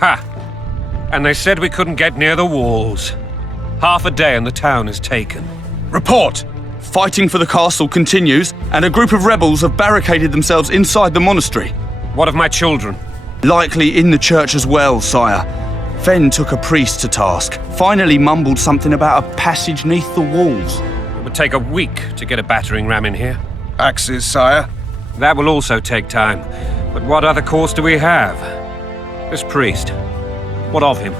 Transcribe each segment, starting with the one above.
Ha! And they said we couldn't get near the walls. Half a day and the town is taken. Report! Fighting for the castle continues, and a group of rebels have barricaded themselves inside the monastery. What of my children? Likely in the church as well, sire. Fen took a priest to task, finally mumbled something about a passage neath the walls. It would take a week to get a battering ram in here. Axes, sire. That will also take time. But what other course do we have? This priest. What of him?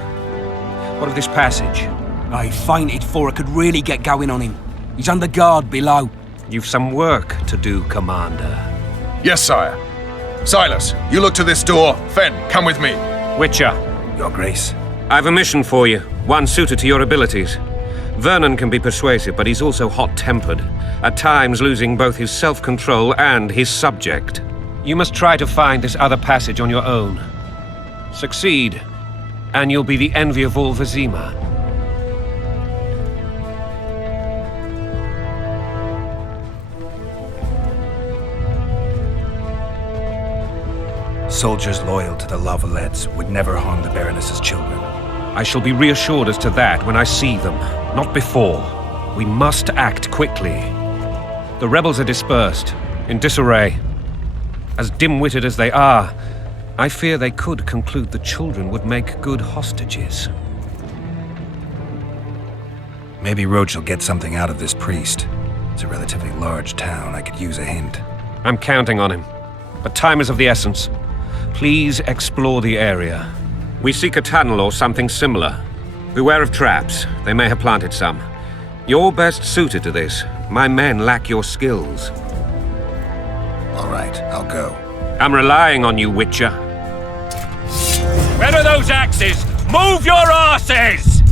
What of this passage? I fainted before I could really get going on him. He's under guard below. You've some work to do, Commander. Yes, sire. Silas, you look to this door. Fen, come with me. Witcher. Your Grace. I've a mission for you, one suited to your abilities. Vernon can be persuasive, but he's also hot-tempered, at times losing both his self-control and his subject. You must try to find this other passage on your own. Succeed, and you'll be the envy of all Vizima. Soldiers loyal to the Lavalets would never harm the Baroness's children. I shall be reassured as to that when I see them, not before. We must act quickly. The rebels are dispersed, in disarray. As dim-witted as they are, I fear they could conclude the children would make good hostages. Maybe Roach will get something out of this priest. It's a relatively large town. I could use a hint. I'm counting on him, but time is of the essence. Please explore the area. We seek a tunnel or something similar. Beware of traps. They may have planted some. You're best suited to this. My men lack your skills. All right, I'll go. I'm relying on you, Witcher. Where are those axes? Move your asses!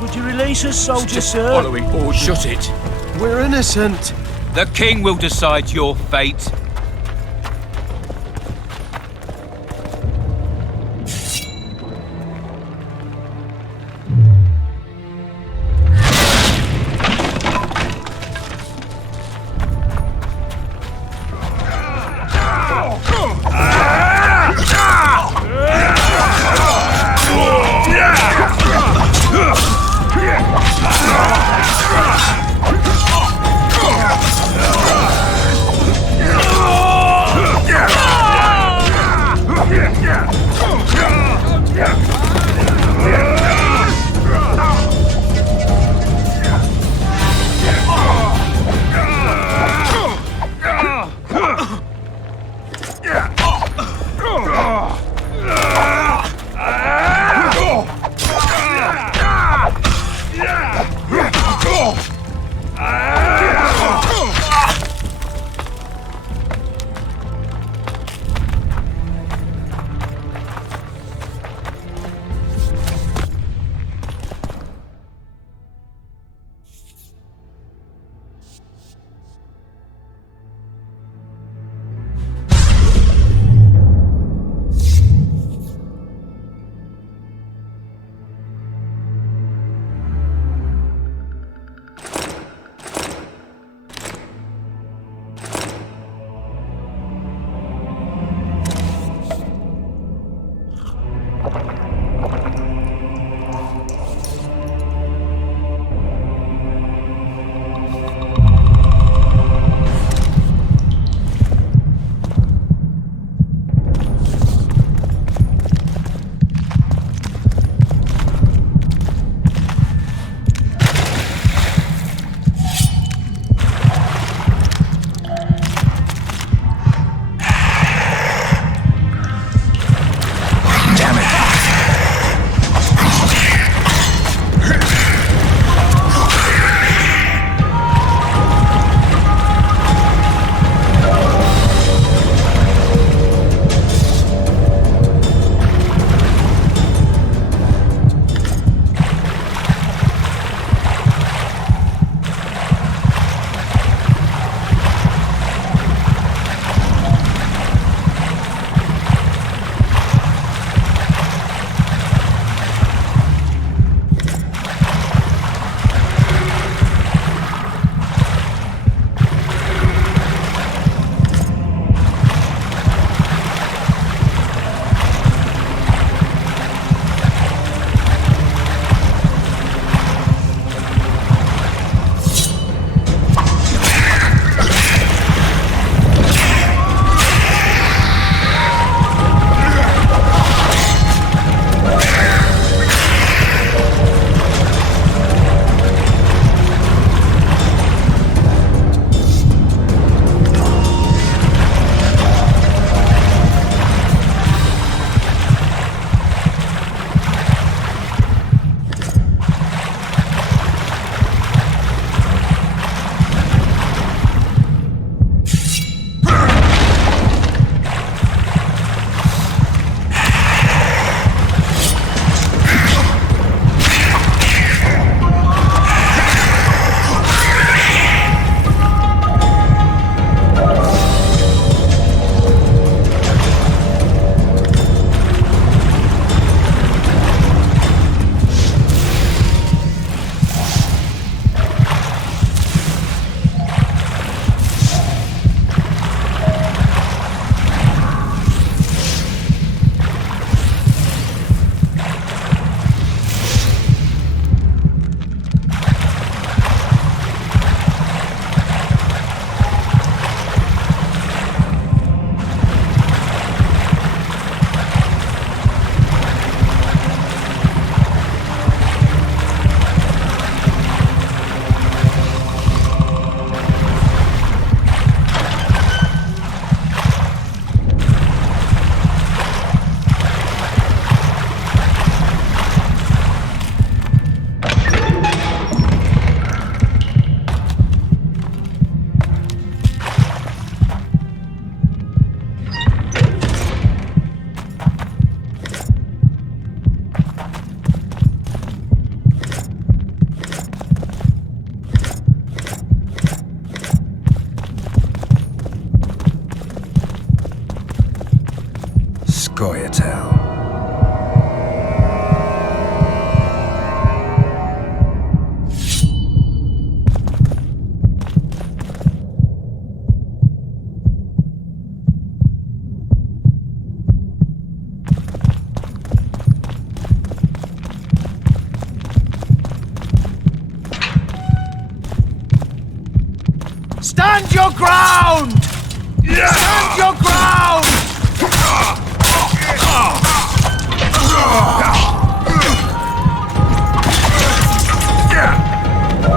Would you release us, soldier, sir? Following orders. Shut it. We're innocent. The king will decide your fate. Stand your ground! Stand your ground!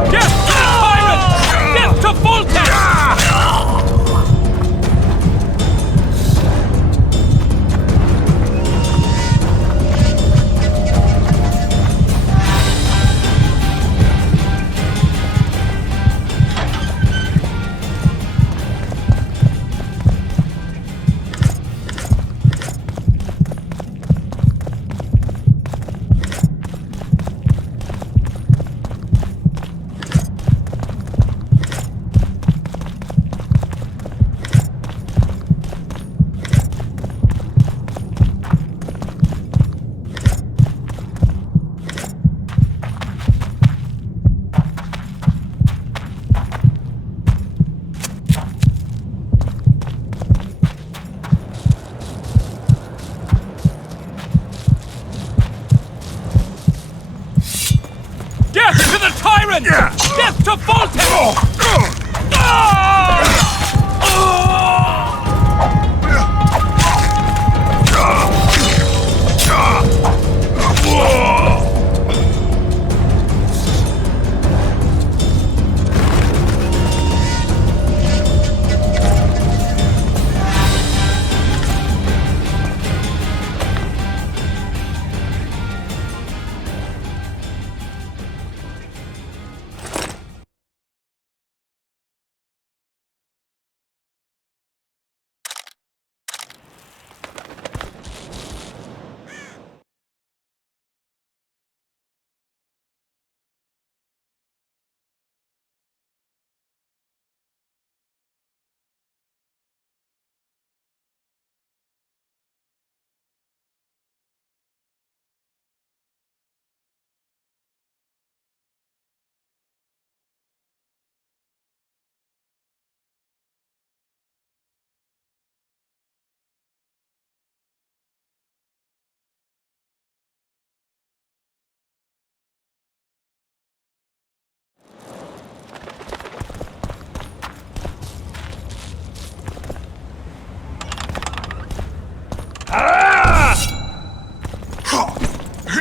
Death to the tyrant! Death to Voltaire! Death to the tyrant! Death to Voltaire!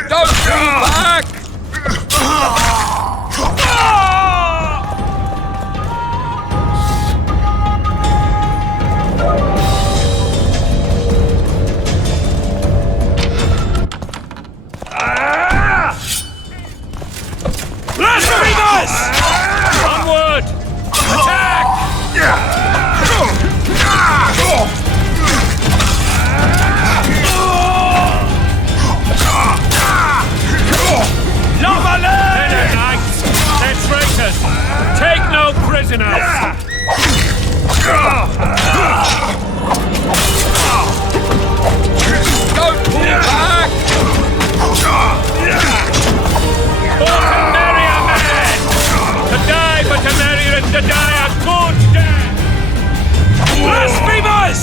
Don't be back! Blasphemers! Onward! Attack! Knights! They're traitors! Take no prisoners! Don't pull back! For to marry a man! To die but to marry and to die a good death! Blasphemers!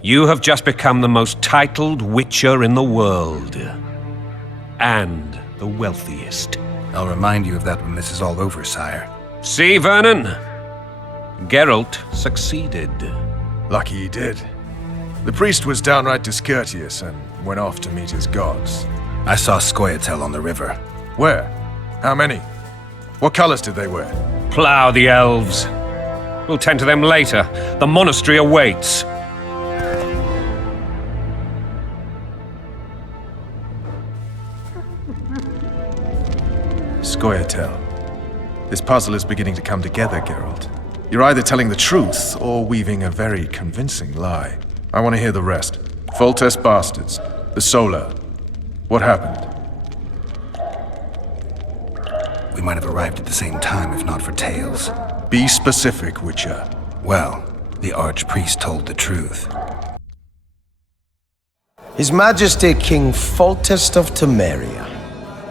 You have just become the most titled witcher in the world. And the wealthiest. I'll remind you of that when this is all over, sire. See, Vernon? Geralt succeeded. Lucky he did. The priest was downright discourteous and went off to meet his gods. I saw Scoia'tael on the river. Where? How many? What colors did they wear? Plough the elves. We'll tend to them later. The monastery awaits. Scoia'tael. This puzzle is beginning to come together, Geralt. You're either telling the truth or weaving a very convincing lie. I want to hear the rest. Foltest bastards. The Solar. What happened? We might have arrived at the same time if not for tales. Be specific, Witcher. Well, the Archpriest told the truth. His Majesty King Foltest of Temeria.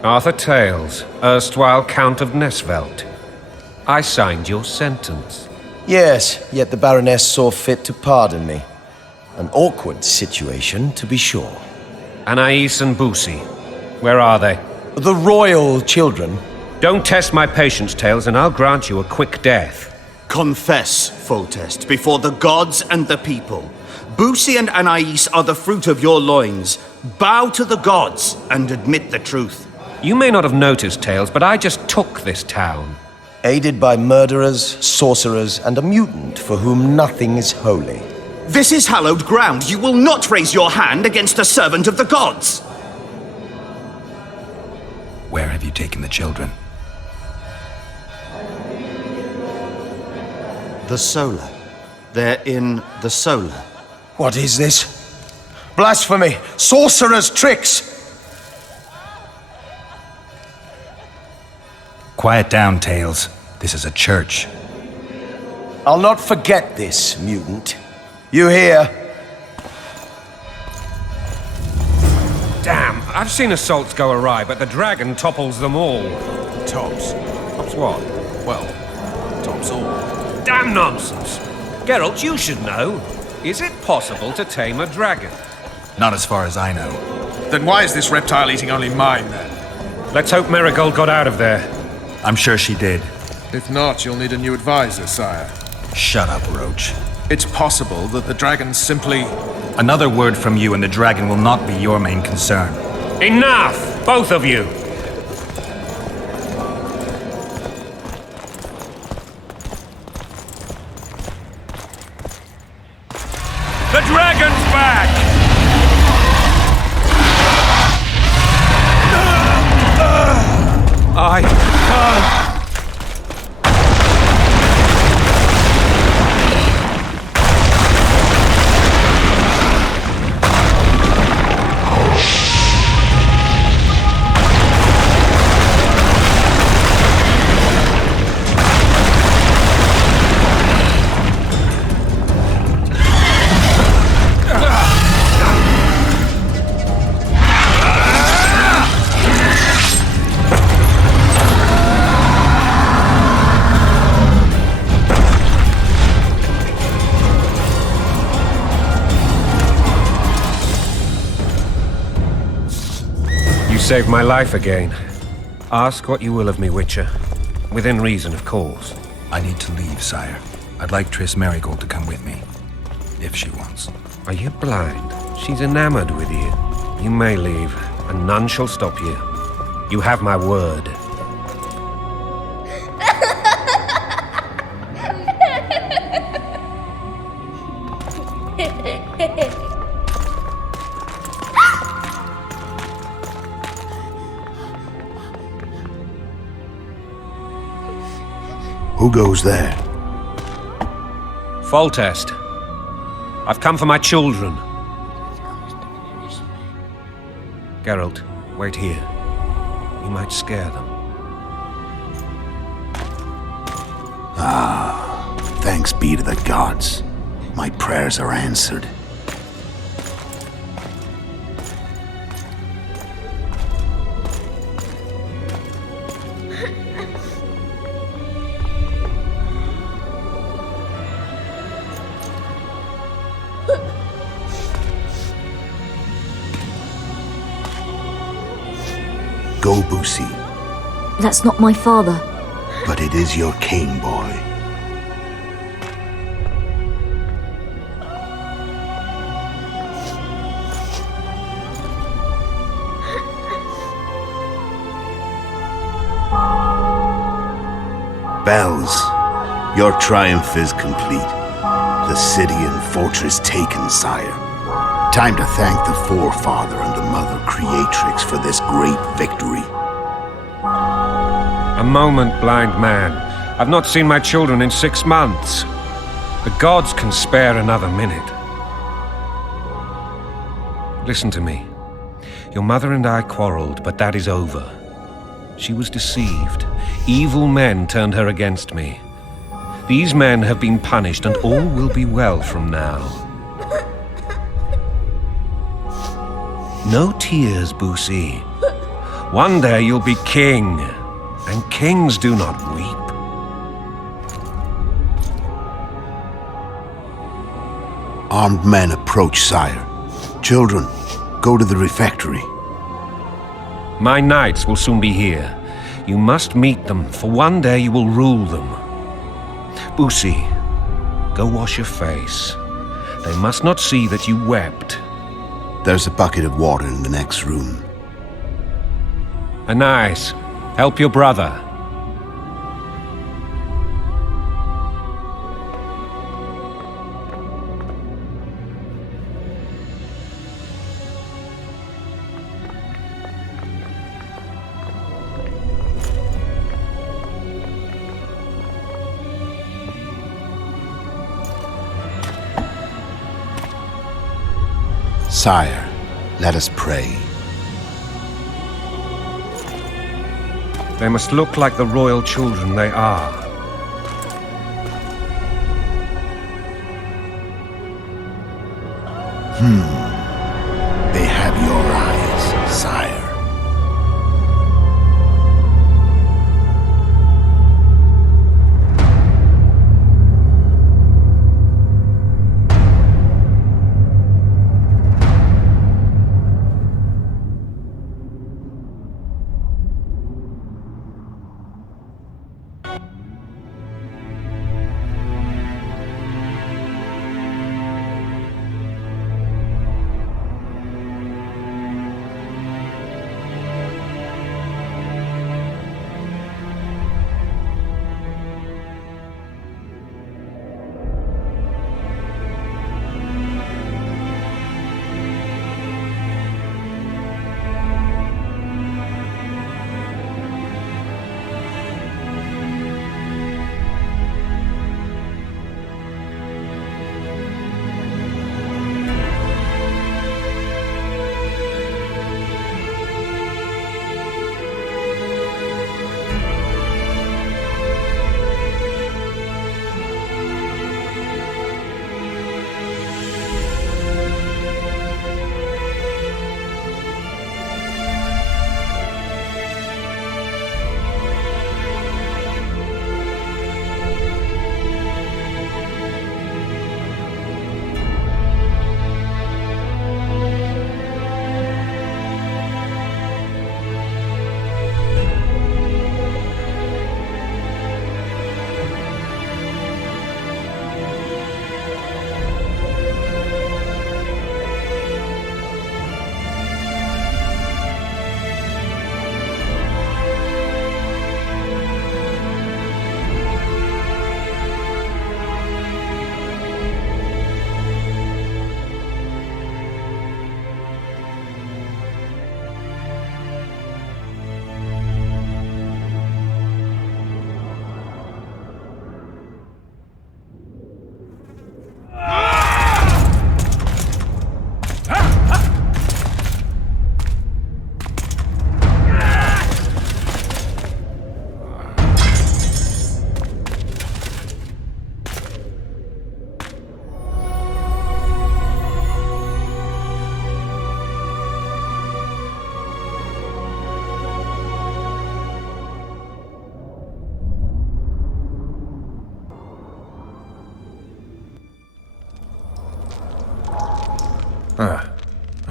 Arthur Tales, erstwhile Count of Nesvelt. I signed your sentence. Yes, yet the Baroness saw fit to pardon me. An awkward situation, to be sure. Anais and Boussy, where are they? The royal children. Don't test my patience, Tales, and I'll grant you a quick death. Confess, Foltest, before the gods and the people. Boussy and Anais are the fruit of your loins. Bow to the gods and admit the truth. You may not have noticed, Tales, but I just took this town. Aided by murderers, sorcerers, and a mutant for whom nothing is holy. This is hallowed ground. You will not raise your hand against a servant of the gods. Where have you taken the children? The Solar. They're in the Solar. What is this? Blasphemy! Sorcerer's tricks! Quiet down, Tales. This is a church. I'll not forget this, mutant. You hear? Damn, I've seen assaults go awry, but the dragon topples them all. Tops. Tops what? Well, tops all. Damn nonsense! Geralt, you should know. Is it possible to tame a dragon? Not as far as I know. Then why is this reptile eating only mine, then? Let's hope Marigold got out of there. I'm sure she did. If not, you'll need a new advisor, sire. Shut up, Roach. It's possible that the dragon simply... Another word from you and the dragon will not be your main concern. Enough! Both of you! The dragon's back! I can't... Saved my life again. Ask what you will of me, Witcher. Within reason, of course. I need to leave, sire. I'd like Triss Marigold to come with me. If she wants. Are you blind? She's enamored with you. You may leave, and none shall stop you. You have my word. Who goes there? Foltest. I've come for my children. Geralt, wait here. You might scare them. Thanks be to the gods. My prayers are answered. Go, Boussy. That's not my father. But it is your king, boy. Bells, your triumph is complete. The city and fortress taken, sire. Time to thank the Forefather and the Mother Creatrix for this great victory. A moment, blind man. I've not seen my children in 6 months. The gods can spare another minute. Listen to me. Your mother and I quarreled, but that is over. She was deceived. Evil men turned her against me. These men have been punished, and all will be well from now. No tears, Boosie. One day you'll be king, and kings do not weep. Armed men approach, sire. Children, go to the refectory. My knights will soon be here. You must meet them, for one day you will rule them. Boosie, go wash your face. They must not see that you wept. There's a bucket of water in the next room. Anais, help your brother. Sire, let us pray. They must look like the royal children they are. They have your eyes, sire.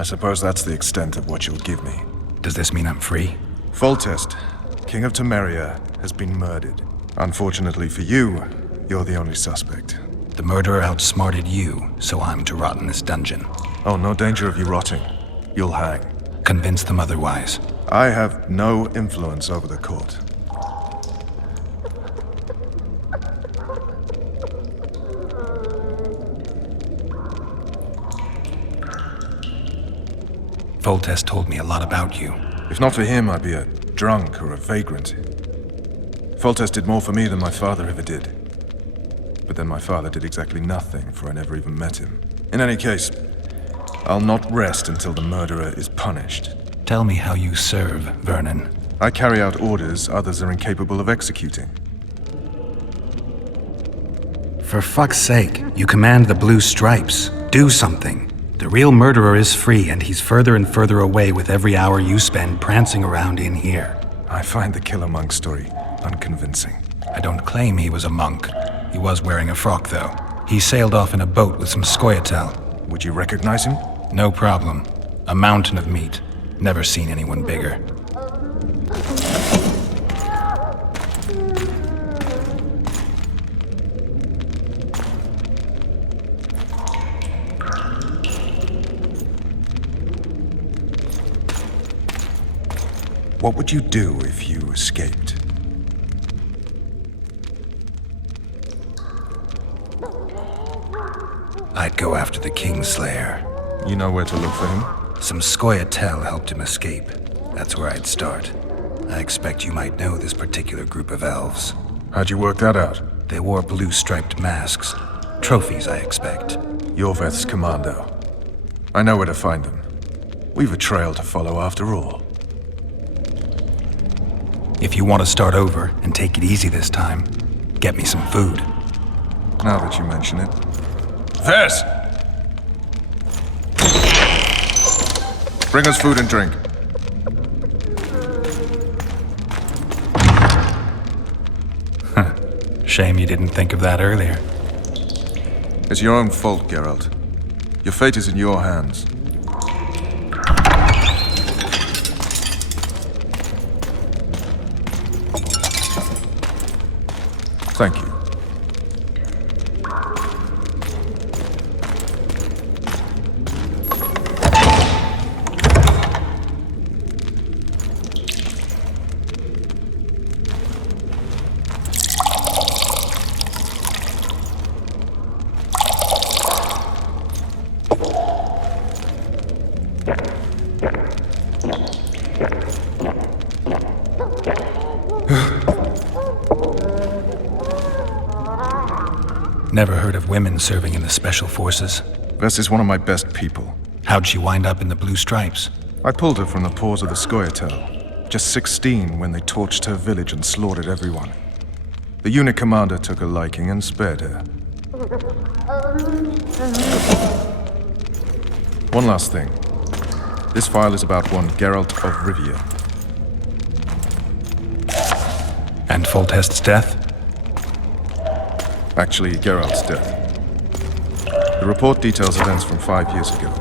I suppose that's the extent of what you'll give me. Does this mean I'm free? Foltest, King of Temeria, has been murdered. Unfortunately for you, you're the only suspect. The murderer outsmarted you, so I'm to rot in this dungeon. Oh, no danger of you rotting. You'll hang. Convince them otherwise. I have no influence over the court. Foltest told me a lot about you. If not for him, I'd be a drunk or a vagrant. Foltest did more for me than my father ever did. But then my father did exactly nothing, for I never even met him. In any case, I'll not rest until the murderer is punished. Tell me how you serve, Vernon. I carry out orders others are incapable of executing. For fuck's sake, you command the Blue Stripes. Do something. The real murderer is free, and he's further and further away with every hour you spend prancing around in here. I find the Killer Monk story unconvincing. I don't claim he was a monk. He was wearing a frock, though. He sailed off in a boat with some Scoia'tael. Would you recognize him? No problem. A mountain of meat. Never seen anyone bigger. What would you do if you escaped? I'd go after the Kingslayer. You know where to look for him? Some Scoia'tael helped him escape. That's where I'd start. I expect you might know this particular group of elves. How'd you work that out? They wore blue-striped masks. Trophies, I expect. Yorveth's commando. I know where to find them. We've a trail to follow after all. If you want to start over and take it easy this time, get me some food. Now that you mention it. Vess! Bring us food and drink. Shame you didn't think of that earlier. It's your own fault, Geralt. Your fate is in your hands. Thank you. Never heard of women serving in the Special Forces. Vess is one of my best people. How'd she wind up in the Blue Stripes? I pulled her from the paws of the Scoia'tael. Just 16 when they torched her village and slaughtered everyone. The unit commander took a liking and spared her. One last thing. This file is about one Geralt of Rivia. And Foltest's death? Actually, Geralt's death. The report details events from 5 years ago.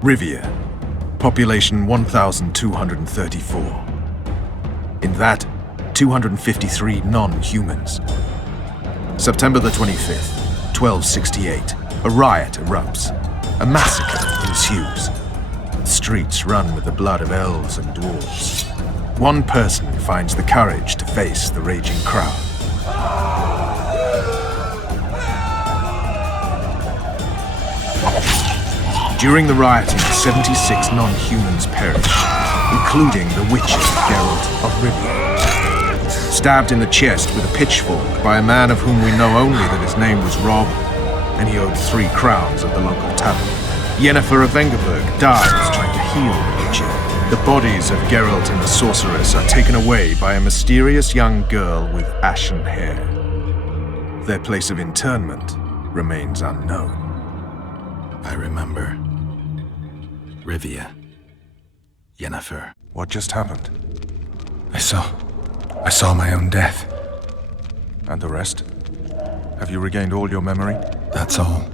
Rivia. Population 1,234. In that, 253 non-humans. September the 25th, 1268. A riot erupts. A massacre ensues. The streets run with the blood of elves and dwarves. One person finds the courage to face the raging crowd. During the rioting, 76 non-humans perished, including the witches Geralt of Rivia. Stabbed in the chest with a pitchfork by a man of whom we know only that his name was Rob, and he owed 3 crowns at the local tavern. Yennefer of Vengerberg dies trying to heal the witcher. The bodies of Geralt and the sorceress are taken away by a mysterious young girl with ashen hair. Their place of interment remains unknown. I remember. Rivia. Yennefer. What just happened? I saw my own death. And the rest? Have you regained all your memory? That's all.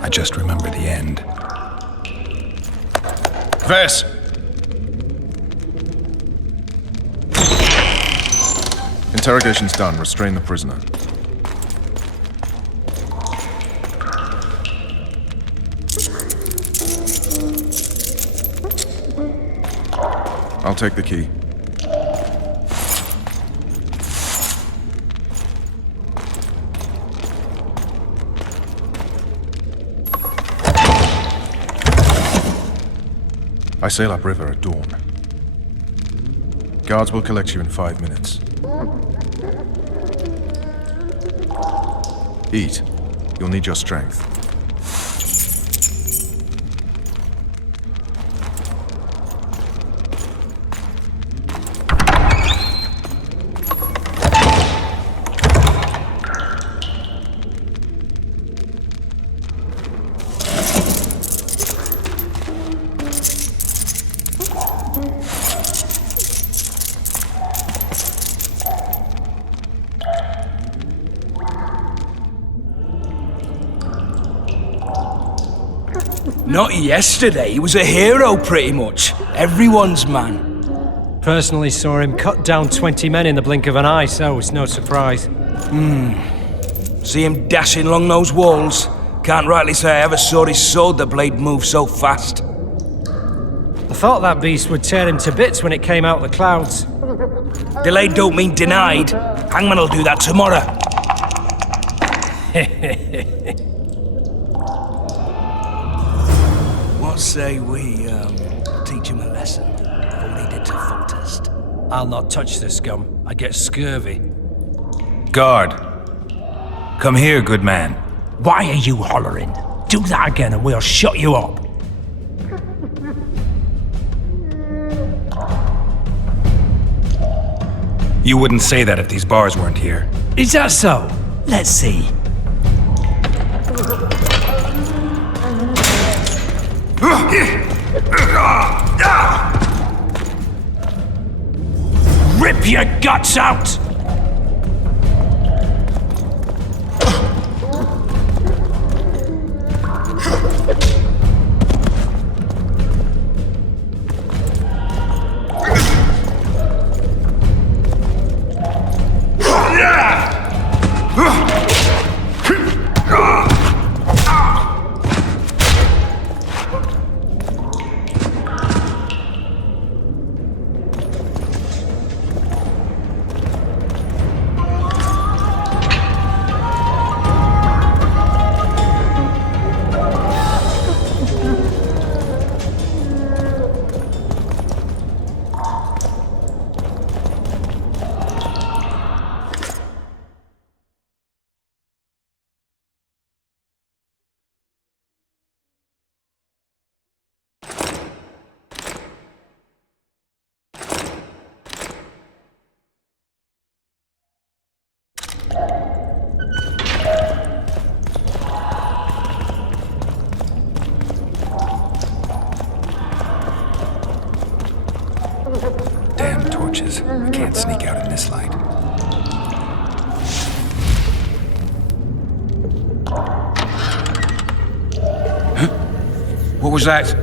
I just remember the end. Vess! Interrogation's done. Restrain the prisoner. I'll take the key. I sail upriver at dawn. Guards will collect you in 5 minutes. Eat. You'll need your strength. Not yesterday, he was a hero pretty much. Everyone's man. Personally saw him cut down 20 men in the blink of an eye, so it's no surprise. See him dashing along those walls. Can't rightly say I ever saw his sword the blade move so fast. I thought that beast would tear him to bits when it came out of the clouds. Delayed don't mean denied. Hangman will do that tomorrow. What say we, teach him a lesson, before he did to full test? I'll not touch the scum. I get scurvy. Guard. Come here, good man. Why are you hollering? Do that again and we'll shut you up. You wouldn't say that if these bars weren't here. Is that so? Let's see. Rip your guts out! Damn torches. I can't sneak out in this light. Huh? What was that?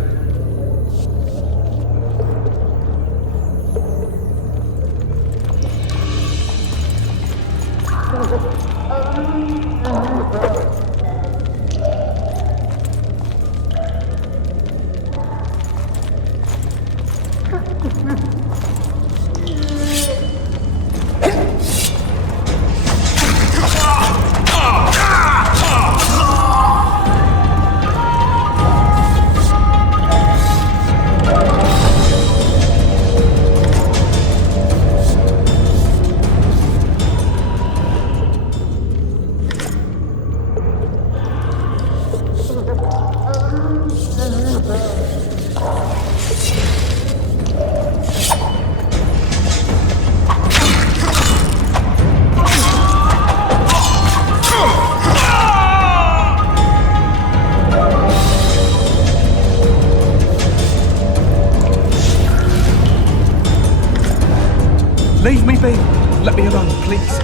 Leave me be. Let me alone, please.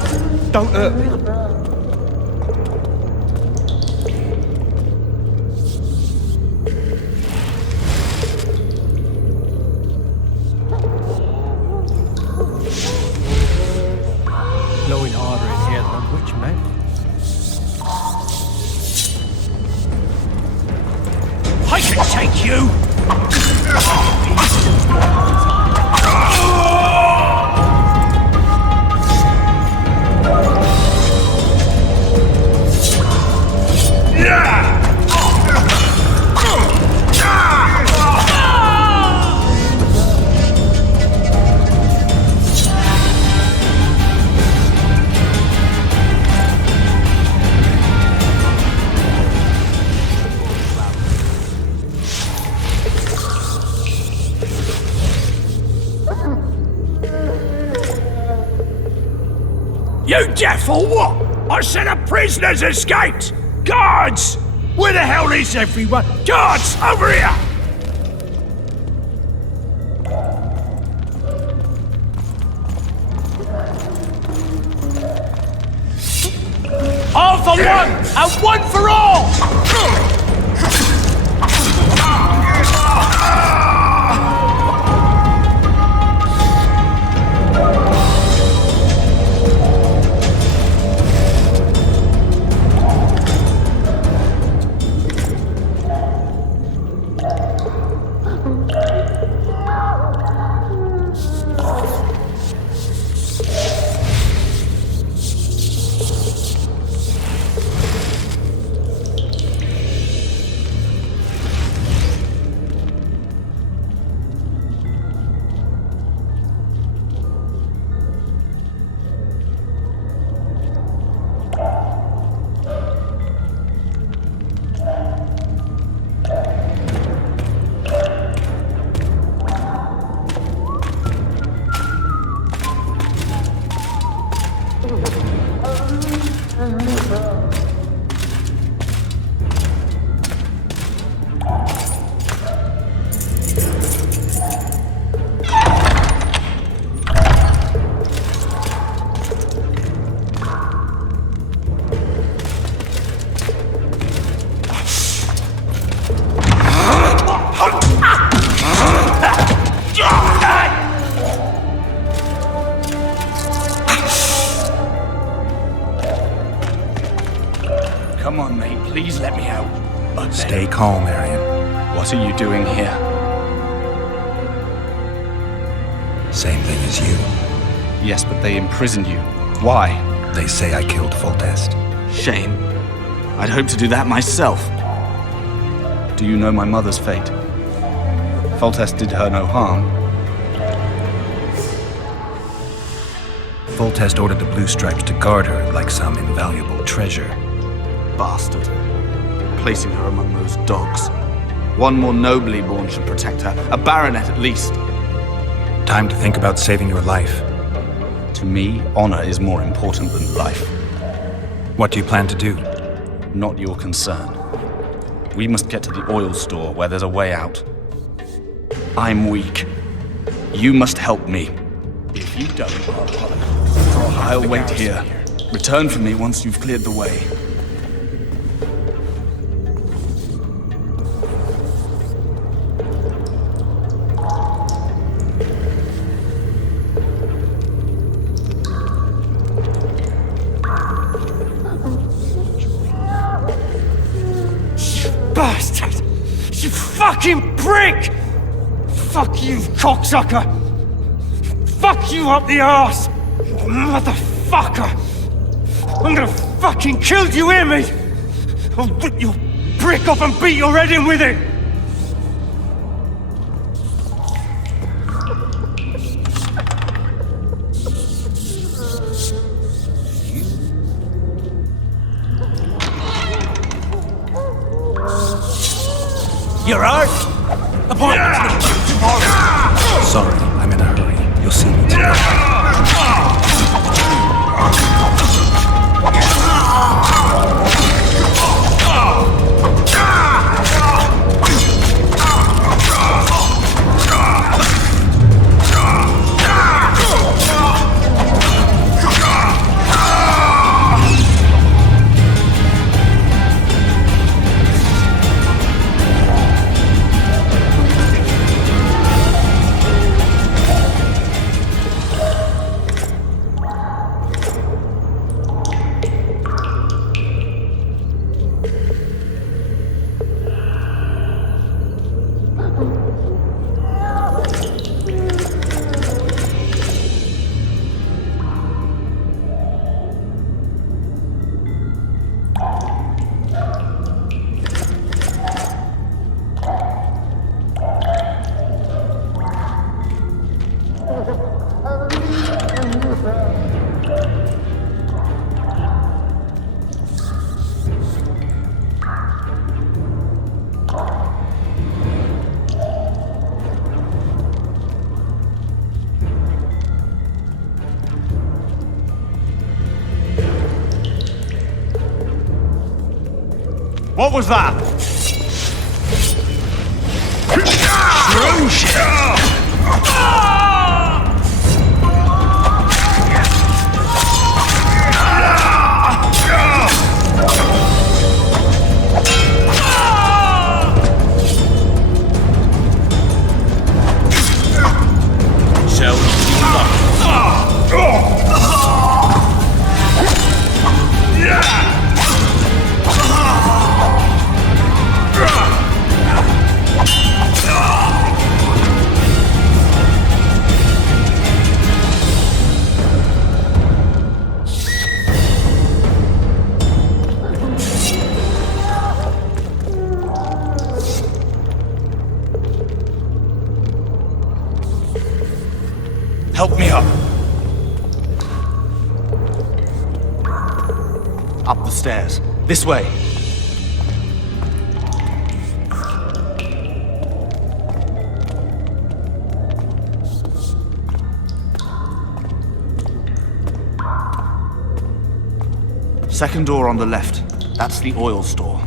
Don't hurt me. Blowing harder in here than a witch man. I can take you! You deaf or what? I said a prisoner's escaped! Guards! Where the hell is everyone? Guards, over here! All for one, and one for all! Come on, mate. Please let me out. Stay calm, Arian. What are you doing here? Same thing as you. Yes, but they imprisoned you. Why? They say I killed Foltest. Shame. I'd hoped to do that myself. Do you know my mother's fate? Foltest did her no harm. Foltest ordered the Blue Stripes to guard her like some invaluable treasure. Bastard. Placing her among those dogs. One more nobly born should protect her. A baronet at least. Time to think about saving your life. To me, honor is more important than life. What do you plan to do? Not your concern. We must get to the oil store where there's a way out. I'm weak. You must help me. If you don't, I'll wait here. Return for me once you've cleared the way. Bastard! You fucking prick! Fuck you, cocksucker! Fuck you up the arse! Motherfucker! I'm gonna fucking kill you, hear me? I'll rip your brick off and beat your head in with it! You're hurt? Appointment's with you tomorrow. Sorry, I'm in a hurry. You'll see me tomorrow. was that? Help me up. Up the stairs. This way. Second door on the left. That's the oil store.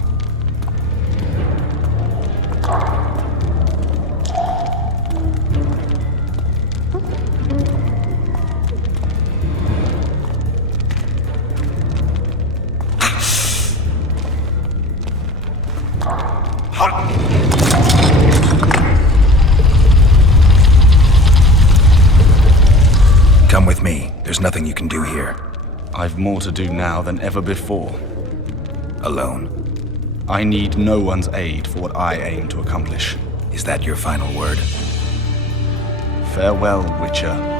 Come with me. There's nothing you can do here. I've more to do now than ever before. Alone. I need no one's aid for what I aim to accomplish. Is that your final word? Farewell, Witcher.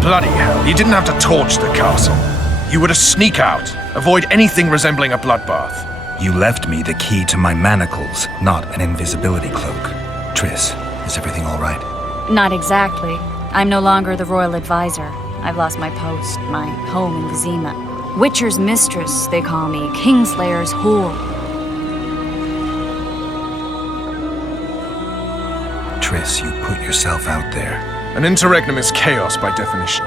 Bloody hell, you didn't have to torch the castle. You were to sneak out, avoid anything resembling a bloodbath. You left me the key to my manacles, not an invisibility cloak. Triss, is everything all right? Not exactly. I'm no longer the royal advisor. I've lost my post, my home in Vizima. Witcher's mistress, they call me. Kingslayer's whore. Triss, you put yourself out there. An interregnum is chaos by definition.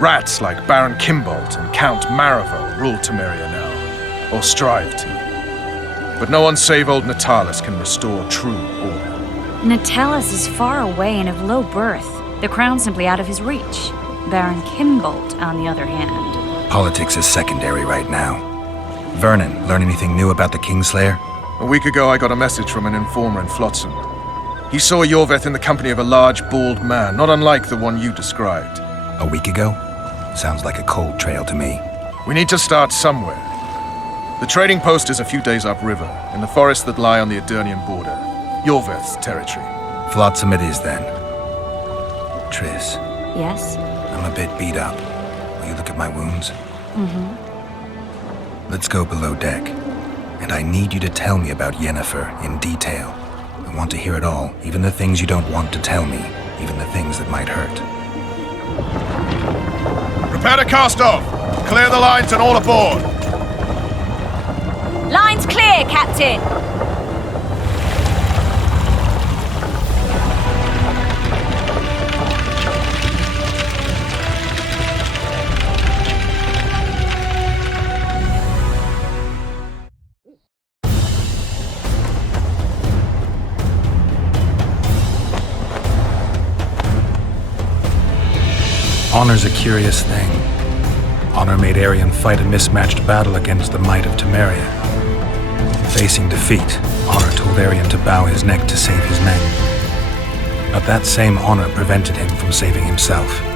Rats like Baron Kimbolt and Count Marival rule Temeria now, or strive to. But no one save old Natalis can restore true order. Natalis is far away and of low birth. The crown's simply out of his reach. Baron Kimbolt, on the other hand. Politics is secondary right now. Vernon, learn anything new about the Kingslayer? A week ago I got a message from an informer in Flotsam. He saw Yorveth in the company of a large, bald man, not unlike the one you described. A week ago? Sounds like a cold trail to me. We need to start somewhere. The trading post is a few days upriver, in the forests that lie on the Aedirnian border. Yorveth's territory. Flotsam it is, then. Triss. Yes? I'm a bit beat up. Will you look at my wounds? Mm-hmm. Let's go below deck. And I need you to tell me about Yennefer in detail. I want to hear it all, even the things you don't want to tell me, even the things that might hurt. Prepare to cast off! Clear the lines and all aboard! Line's clear, Captain! Honor's a curious thing. Honor made Arion fight a mismatched battle against the might of Temeria. Facing defeat, Honor told Arion to bow his neck to save his men. But that same honor prevented him from saving himself.